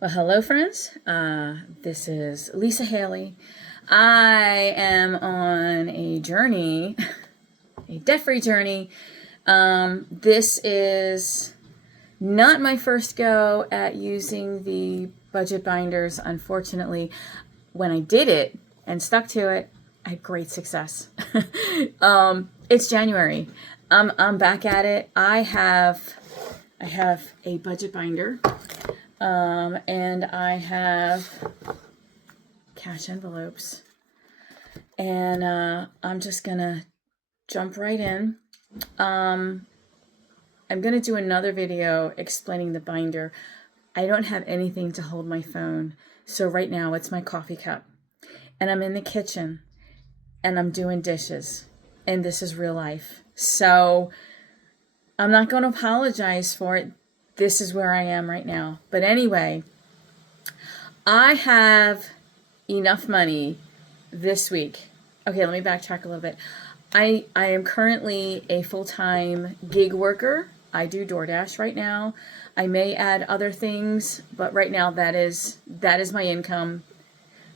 Well, hello, friends. This is Lisa Haley. I am on a journey, a debt-free journey. This is not my first go at using the budget binders. Unfortunately, when I did it and stuck to it, I had great success. It's January. I'm back at it. I have a budget binder. And I have cash envelopes, and I'm just gonna jump right in. I'm gonna do another video explaining the binder. I don't have anything to hold my phone, so right now it's my coffee cup, and I'm in the kitchen, and I'm doing dishes, and this is real life. So I'm not going to apologize for it. This is where I am right now. But anyway, I have enough money this week. Okay, let me backtrack a little bit. I am currently a full-time gig worker. I do DoorDash right now. I may add other things, but right now that is my income.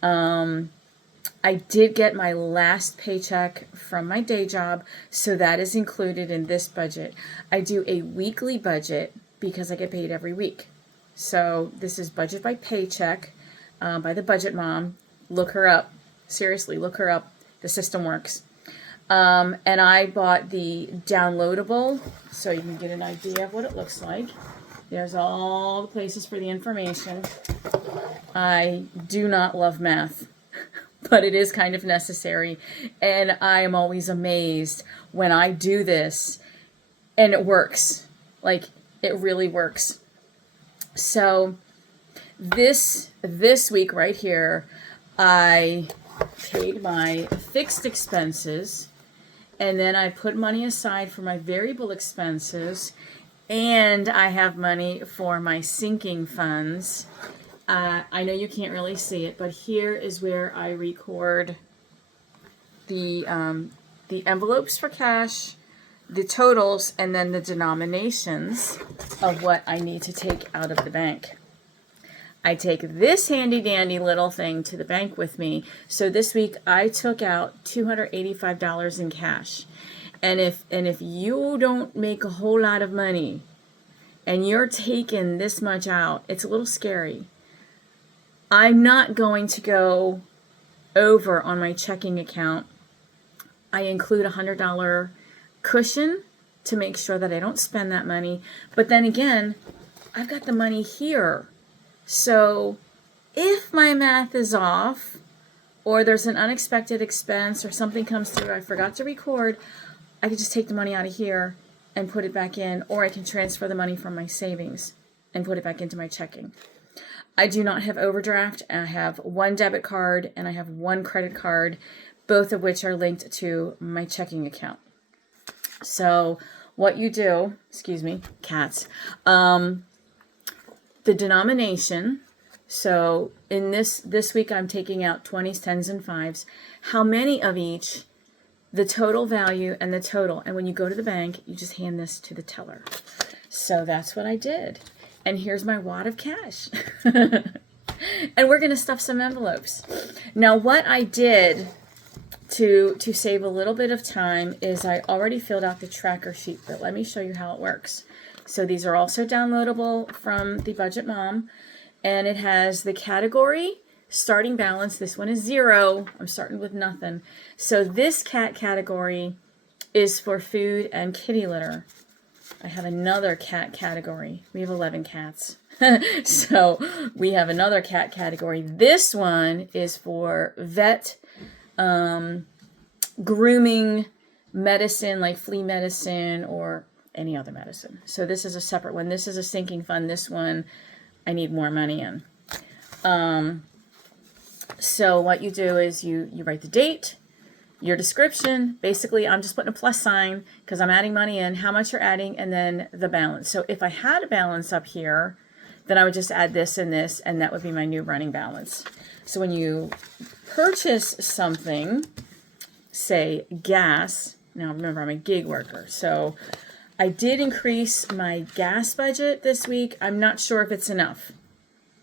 I did get my last paycheck from my day job, so that is included in this budget. I do a weekly budget because I get paid every week. So this is Budget by Paycheck by the Budget Mom. Look her up. Seriously, look her up. The system works. And I bought the downloadable so you can get an idea of what it looks like. There's all the places for the information. I do not love math, but it is kind of necessary. And I am always amazed when I do this and it works. Like, it really works. So this week right here, I paid my fixed expenses, and then I put money aside for my variable expenses, and I have money for my sinking funds. I know you can't really see it, but here is where I record the envelopes for cash, the totals, and then the denominations of what I need to take out of the bank. I take this handy dandy little thing to the bank with me. So this week I took out $285 in cash. And if you don't make a whole lot of money and you're taking this much out, it's a little scary. I'm not going to go over on my checking account. I include a $100 cushion to make sure that I don't spend that money. But then again, I've got the money here. So if my math is off, or there's an unexpected expense, or something comes through I forgot to record, I can just take the money out of here and put it back in, or I can transfer the money from my savings and put it back into my checking. I do not have overdraft. I have one debit card and I have one credit card, both of which are linked to my checking account. So what you do, excuse me, cats, the denomination. So in this week, I'm taking out 20s, 10s, and 5s. How many of each, the total value, and the total. And when you go to the bank, you just hand this to the teller. So that's what I did. And here's my wad of cash. And we're going to stuff some envelopes. Now, what I did to save a little bit of time is I already filled out the tracker sheet, but let me show you how it works. So these are also downloadable from the Budget Mom, and it has the category, starting balance. This one is 0. I'm starting with nothing. So this cat category is for food and kitty litter. I have another cat category. We have 11 cats. So we have another cat category. This one is for vet, grooming medicine, like flea medicine or any other medicine. So this is a separate one. This is a sinking fund. This one I need more money in. So what you do is you write the date, your description. Basically, I'm just putting a plus sign because I'm adding money in, how much you're adding, and then the balance. So if I had a balance up here, then I would just add this and this, and that would be my new running balance. So when you purchase something, say gas, now remember I'm a gig worker, so I did increase my gas budget this week. I'm not sure if it's enough.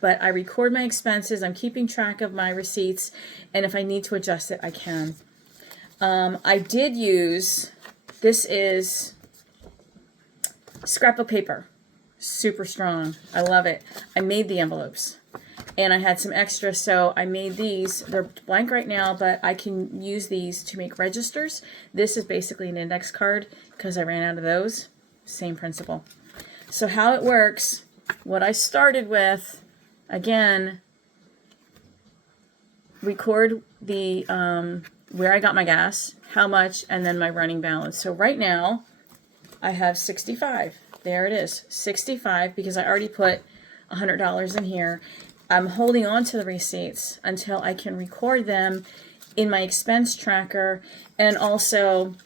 but I record my expenses. I'm keeping track of my receipts, and if I need to adjust it, I can. I did use, this is scrapbook paper, super strong. I love it. I made the envelopes, and I had some extra, so I made these. They're blank right now, but I can use these to make registers. This is basically an index card because I ran out of those. Same principle. So how it works, what I started with, again, record the where I got my gas, how much, and then my running balance. So right now, I have 65. There it is, 65, because I already put $100 in here. I'm holding on to the receipts until I can record them in my expense tracker, and also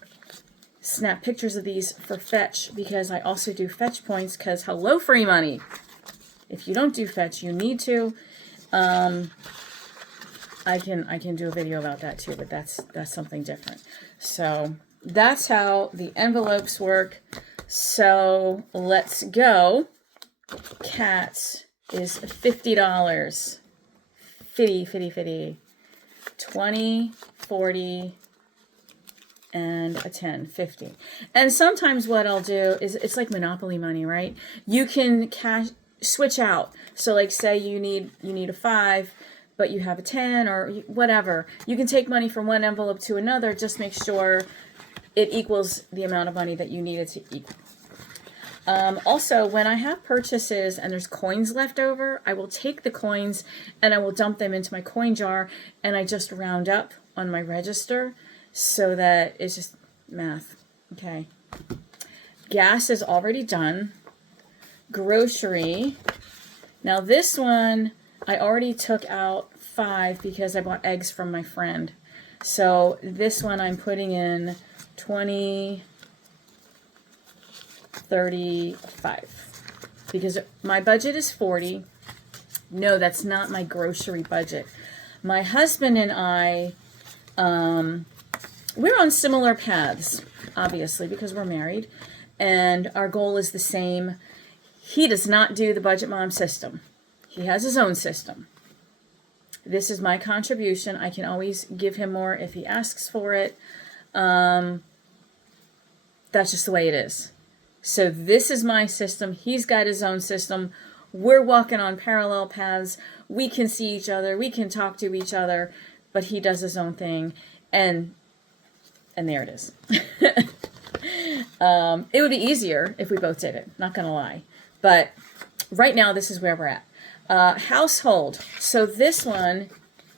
snap pictures of these for fetch, because I also do fetch points, because hello, free money. If you don't do fetch, you need to. I can do a video about that too, but that's something different. So that's how the envelopes work. So let's go. Cats is $50. Fitty. 20, 40, and a 10, 50. And sometimes what I'll do is, it's like Monopoly money, right? You can switch out. So like say you need a 5, but you have a 10 or whatever. You can take money from one envelope to another, just make sure it equals the amount of money that you need it to equal. Also, when I have purchases and there's coins left over, I will take the coins and I will dump them into my coin jar, and I just round up on my register so that it's just math. Okay. Gas is already done. Grocery. Now this one, I already took out 5 because I bought eggs from my friend. So this one I'm putting in 20, 35, because my budget is 40. No, that's not my grocery budget. My husband and I, we're on similar paths, obviously, because we're married, and our goal is the same. He does not do the Budget Mom system. He has his own system. This is my contribution. I can always give him more if he asks for it. That's just the way it is. So this is my system. He's got his own system. We're walking on parallel paths. We can see each other. We can talk to each other. But he does his own thing. And there it is. It would be easier if we both did it. Not going to lie. But right now, this is where we're at. Household. So this one,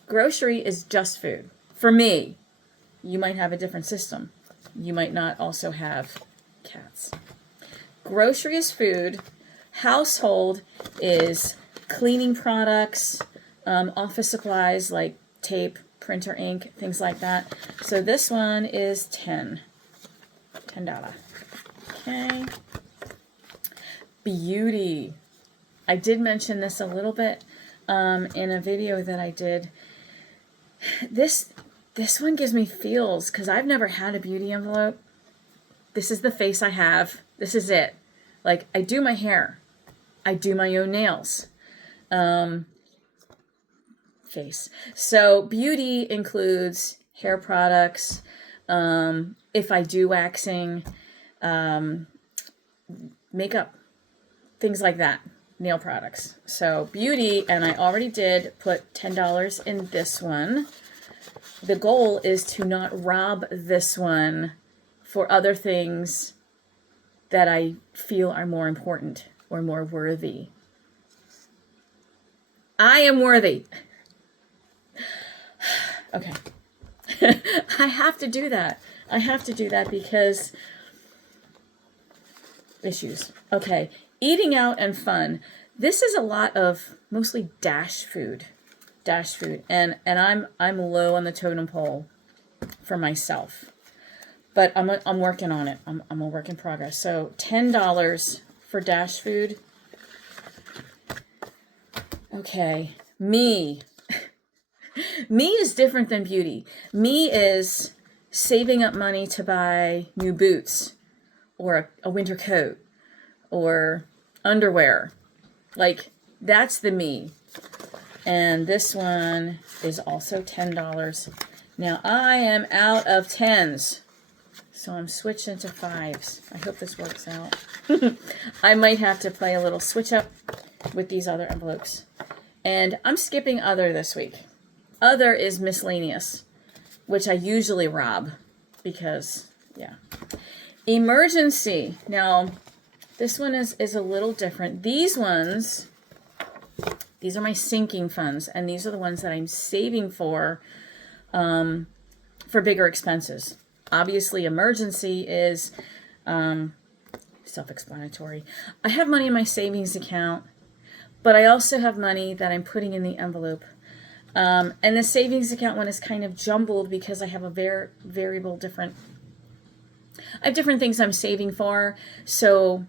grocery is just food. For me, you might have a different system. You might not also have cats. Grocery is food. Household is cleaning products, office supplies like tape, printer, ink, things like that. So this one is $10. Okay. Beauty. I did mention this a little bit in a video that I did. This one gives me feels because I've never had a beauty envelope. This is the face I have. This is it. Like, I do my hair. I do my own nails. Face. So beauty includes hair products. If I do waxing, makeup, things like that. Nail products. So beauty, and I already did put $10 in this one. The goal is to not rob this one for other things that I feel are more important or more worthy. I am worthy. Okay. I have to do that. I have to do that because issues. Okay. Eating out and fun. This is a lot of mostly dash food. And I'm low on the totem pole for myself. But I'm working on it. I'm a work in progress. So $10 for dash food. Okay. Me. Me is different than beauty. Me is saving up money to buy new boots or a winter coat or underwear. Like That's the me. And this one is also $10. Now I am out of 10s. So I'm switching to 5s. I hope this works out. I might have to play a little switch up with these other envelopes. And I'm skipping other this week. Other is miscellaneous, which I usually rob because, yeah. Emergency. Now, this one is a little different. These ones, these are my sinking funds, and these are the ones that I'm saving for bigger expenses. Obviously, emergency is self-explanatory. I have money in my savings account, but I also have money that I'm putting in the envelope. And the savings account one is kind of jumbled because I have a I have different things I'm saving for. So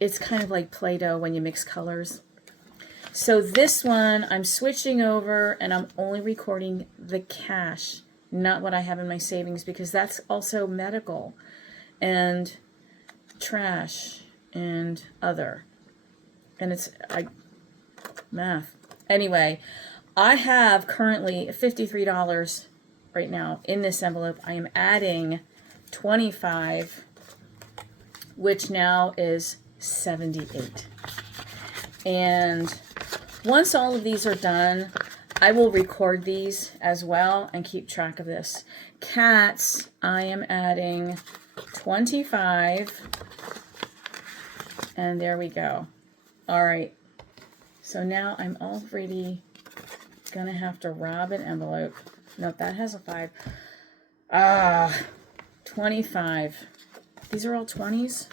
it's kind of like Play-Doh when you mix colors. So this one, I'm switching over and I'm only recording the cash, not what I have in my savings, because that's also medical and trash and other. And it's math. Anyway, I have currently $53 right now in this envelope. I am adding 25, which now is 78. And once all of these are done, I will record these as well and keep track of this. Cats, I am adding 25. And there we go. All right. So now I'm already going to have to rob an envelope. Nope, that has a 5. 25. These are all 20s.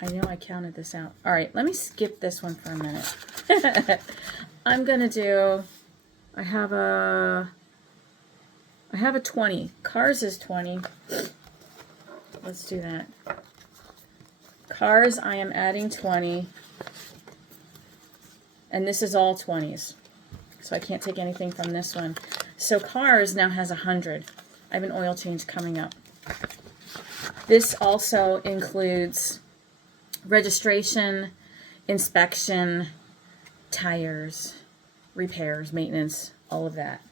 I know I counted this out. All right, let me skip this one for a minute. I'm going to do, I have a 20. Cars is 20. Let's do that. Cars, I am adding 20. And this is all 20s. So I can't take anything from this one. So cars now has 100. I have an oil change coming up. This also includes registration, inspection, tires, repairs, maintenance, all of that.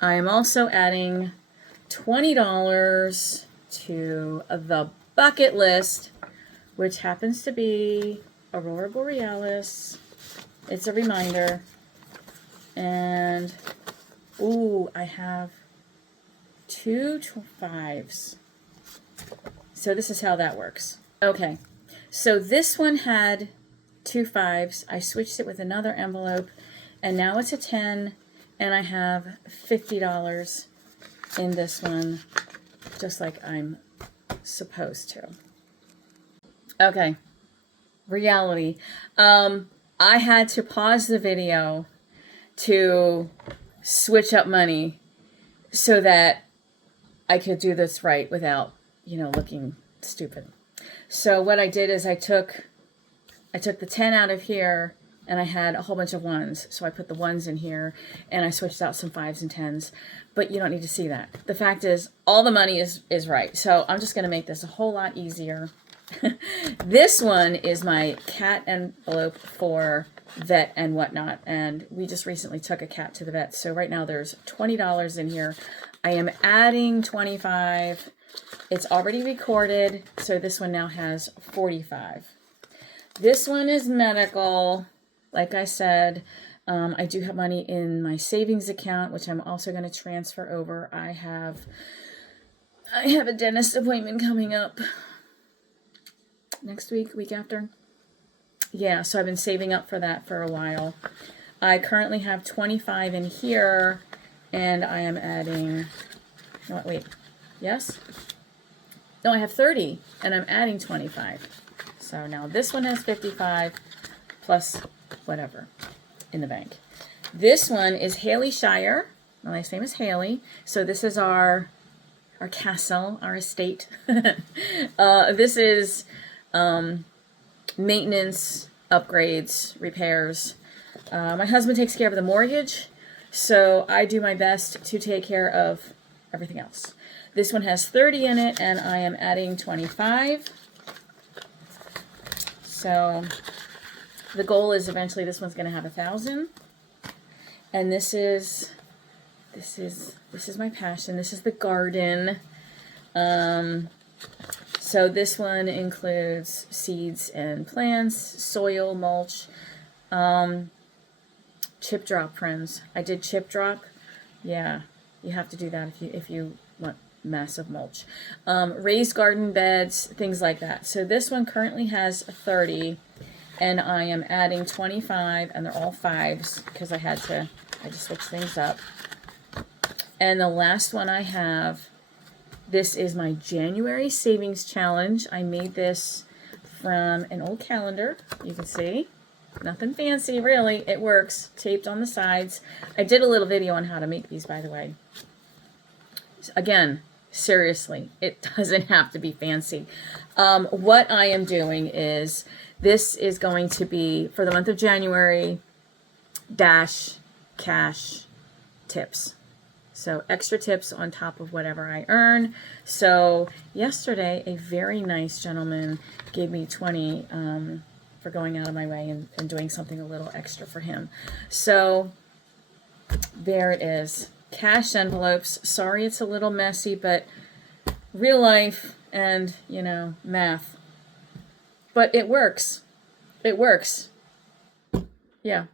I am also adding $20 to the bucket list, which happens to be Aurora Borealis. It's a reminder. And, ooh, I have 2 5s. So this is how that works. Okay, so this one had 2 5s. I switched it with another envelope, and now it's a 10, and I have $50 in this one, just like I'm supposed to. Okay, reality. I had to pause the video to switch up money so that I could do this right without, looking stupid. So what I did is I took the 10 out of here, and I had a whole bunch of 1s. So I put the 1s in here, and I switched out some 5s and 10s. But you don't need to see that. The fact is, all the money is right. So I'm just going to make this a whole lot easier. This one is my cat envelope for vet and whatnot. And we just recently took a cat to the vet. So right now there's $20 in here. I am adding 25. It's already recorded. So this one now has 45. This one is medical. Like I said, I do have money in my savings account, which I'm also going to transfer over. I have a dentist appointment coming up next week after. Yeah, so I've been saving up for that for a while. I currently have 25 in here, and I am adding, wait, yes? No, I have 30, and I'm adding 25. So now this one has 55 plus whatever in the bank. This one is Haley Shire. My last name is Haley. So this is our castle, our estate. This is maintenance, upgrades, repairs. My husband takes care of the mortgage, so I do my best to take care of everything else. This one has 30 in it, and I am adding 25. So the goal is eventually this one's going to have 1,000. And this is my passion. This is the garden. So this one includes seeds and plants, soil, mulch, chip drop, friends. I did chip drop. Yeah, you have to do that if you want massive mulch. Raised garden beds, things like that. So this one currently has 30, and I am adding 25, and they're all 5s because I just switched things up. And the last one I have, this is my January savings challenge. I made this from an old calendar. You can see. Nothing fancy, really. It works. Taped on the sides. I did a little video on how to make these, by the way. Again, seriously, it doesn't have to be fancy. What I am doing is, this is going to be, for the month of January, dash cash tips. So extra tips on top of whatever I earn. So yesterday, a very nice gentleman gave me 20 for going out of my way and doing something a little extra for him. So there it is. Cash envelopes. Sorry it's a little messy, but real life and, math. But it works. It works. Yeah.